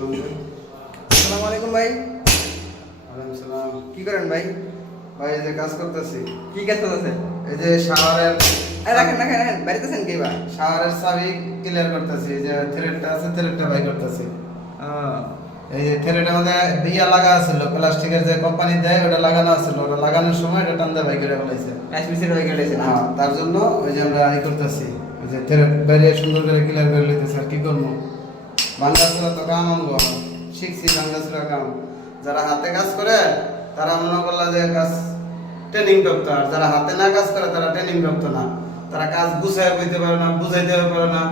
আসসালামু আলাইকুম ভাই। ওয়ালাইকুম সালাম। কি করেন ভাই? ভাই এই যে কাজ করতেছি। কি কাজ করতেছেন? এই যে শাওয়ারের রাখেন রাখেন রাখেন। বাড়িতে আছেন কি বা শাওয়ারের চাবি ক্লিয়ার করতেছি। এই যে থ্রেডটা আছে থ্রেডটা বাই করতেছি। এই যে থ্রেডের মধ্যে ইয়া লাগা আছিল প্লাস্টিকের যে কোম্পানি দেয় ওটা লাগানো আছিল। ওটা লাগানোর সময় এটা টান্দা বাই করে ফেলাইছে। রাইস মিস্ত্রি হয়ে হ্যাঁ তার জন্য ওই যে আমরা ই করতেছি। ওই যে থ্রেড বাইরে সুন্দর করে ক্লিয়ার করে লইতেছি আর কি করব? বাংলাচুরা তো কাম আনব শিখছি বাংলাচুরা কাম। যারা হাতে কাজ করে, তারা মনে করল যে কাজ ট্রেনিং প্রাপ্ত আর যারা হাতে না কাজ করে, তারা ট্রেনিং প্রাপ্ত না। তারা কাজ গুছায় বইতে পারে না বুঝাইতে পারে না।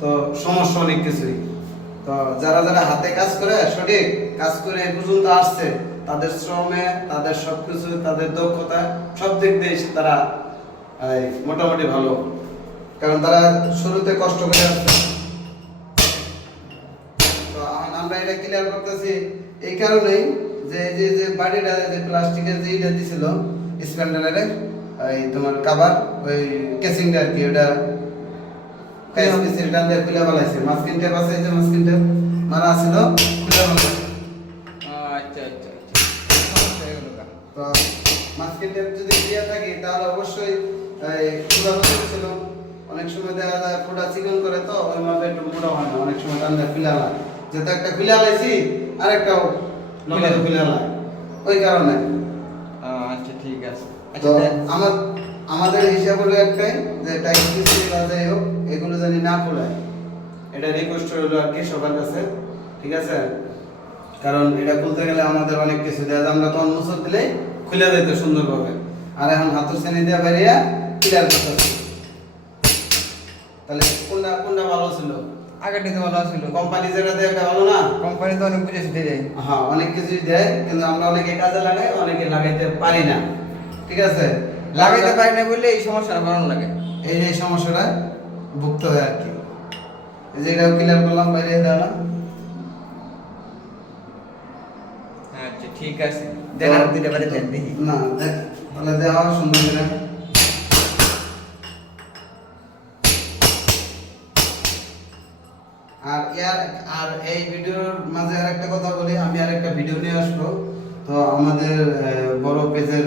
তো সমস্যা অনেক কিছুই তো যারা যারা হাতে কাজ করে, সঠিক কাজ করে এ পর্যন্ত আসছে, তাদের শ্রমে, তাদের সবকিছু, তাদের দক্ষতা, সব দিক দিয়ে তারা মোটামুটি ভালো। কারণ তারা শুরুতে কষ্ট করে আসছে। আমরা এটা ক্লিয়ার করতেছি এই কারণেই যে যে যে বাড়িটা যে প্লাস্টিকের যে ইটা দিছিল স্প্যান্ডারের এই তোমার কাভার ওই কেসিংটা আর কি ওটা খুলে ফেলাইছে। মাস্কিন টেপ আছে যে মাস্কিন টেপ মারা ছিল খুলে ফেলাইছে। আচ্ছা আচ্ছা আচ্ছা। হয়ে। তো মাস্কিন টেপ যদি দিয়ে থাকি তাহলে অবশ্যই এই পুরো ছিল। অনেক সময় দেখা যায় পুরা চিকন করে তো ওই মাপে একটু মোটা হয় না অনেক সময় টান্ডা খুলে আলা যেহেতু একটা খুলে আলাইছি আর একটা লগে খুলে আলাই ওই কারণে। আচ্ছা ঠিক আছে। তো আচ্ছা আমার আমাদের হিসাব হলো একটাই যে টাইপ পিসি বা যাই হোক এগুলো জানি না খোলায় এটা রিকোয়েস্ট হলো আর কি সবার কাছে ঠিক আছে? কারণ এটা খুলতে গেলে আমাদের অনেক কিছু দেওয়া আমরা তখন মুসর দিলে খুলে যেত সুন্দরভাবে। আর এখন হাতুর শ্রেণি দিয়ে বেরিয়ে ক্লিয়ার করতেছি। তাহলে কোনটা কোনটা ভালো ছিল? আগেরটা ভালো ছিল। কোম্পানি যেটা দেয় ওটা ভালো না? কোম্পানি তো অনেক বুঝেছে দিয়ে। হ্যাঁ অনেক কিছুই দেয় কিন্তু আমরা অনেকে কাজে লাগাই অনেকে লাগাইতে পারি না। ঠিক আছে? লাগাইতে পারি না বললে এই সমস্যাটা বাড়ানো লাগে। এই যে সমস্যাটা ভুগতে হয় আর কি। এই যে এটাও ক্লিয়ার করলাম বাইরে দেওয়া না। আচ্ছা ঠিক আছে। দেন আর দুইটা বাড়ি দেন দেখি। না দেখ তাহলে দেওয়া সুন্দর করে। আর ইয়ার, আর এই ভিডিওর মাঝে আর একটা কথা বলি, আমি আর একটা ভিডিও নিয়ে আসব। তো আমাদের বড় পেজের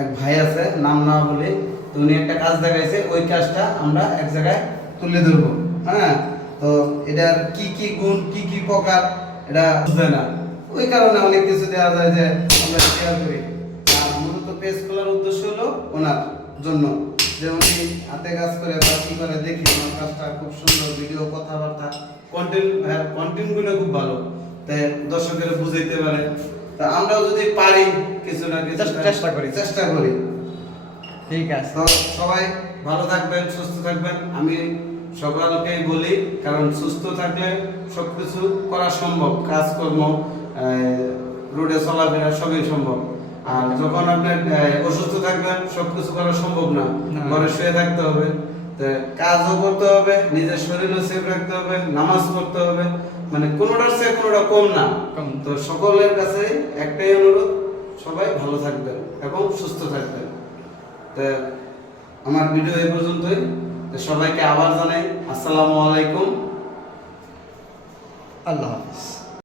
এক ভাই আছে, নাম না বলে, তো উনি একটা কাজ দেখাইছে, ওই কাজটা আমরা এক জায়গায় তুলে ধরবো হ্যাঁ? তো এটার কি কি গুণ, কি কি প্রকার, এটা বুঝবে না। ওই কারণে অনেক কিছু দেওয়া যায় যে আমরা শেয়ার করি। আর মূলত পেজ খোলার উদ্দেশ্য হলো ওনার জন্য। হাতে কাজ করে বা কি করে দেখি ওনার কাজটা খুব সুন্দর ভিডিও কথাবার্তা কন্টেন্টগুলো খুব ভালো। তাই দর্শকের বুঝাইতে পারে। তা আমরাও যদি পারি কিছু না কিছু চেষ্টা- করি। চেষ্টা করি। ঠিক আছে। তো সবাই ভালো থাকবেন সুস্থ থাকবেন। আমি সকলকেই বলি কারণ সুস্থ থাকলে সবকিছু করা সম্ভব কাজকর্ম রোডে চলাফেরা সবই সম্ভব। আর যখন আপনি অসুস্থ থাকবেন সবকিছু করা সম্ভব না। ঘরে শুয়ে থাকতে হবে। তো কাজও করতে হবে নিজের শরীরও সেফ রাখতে হবে নামাজ পড়তে হবে। মানে কোনোটার চেয়ে কোনোটা কম না। তো সকলের কাছে একটাই অনুরোধ সবাই ভালো থাকবেন এবং সুস্থ থাকবেন। তো আমার ভিডিও এই পর্যন্তই। সবাইকে আবার জানাই আসসালামু আলাইকুম। আল্লাহ হাফিজ।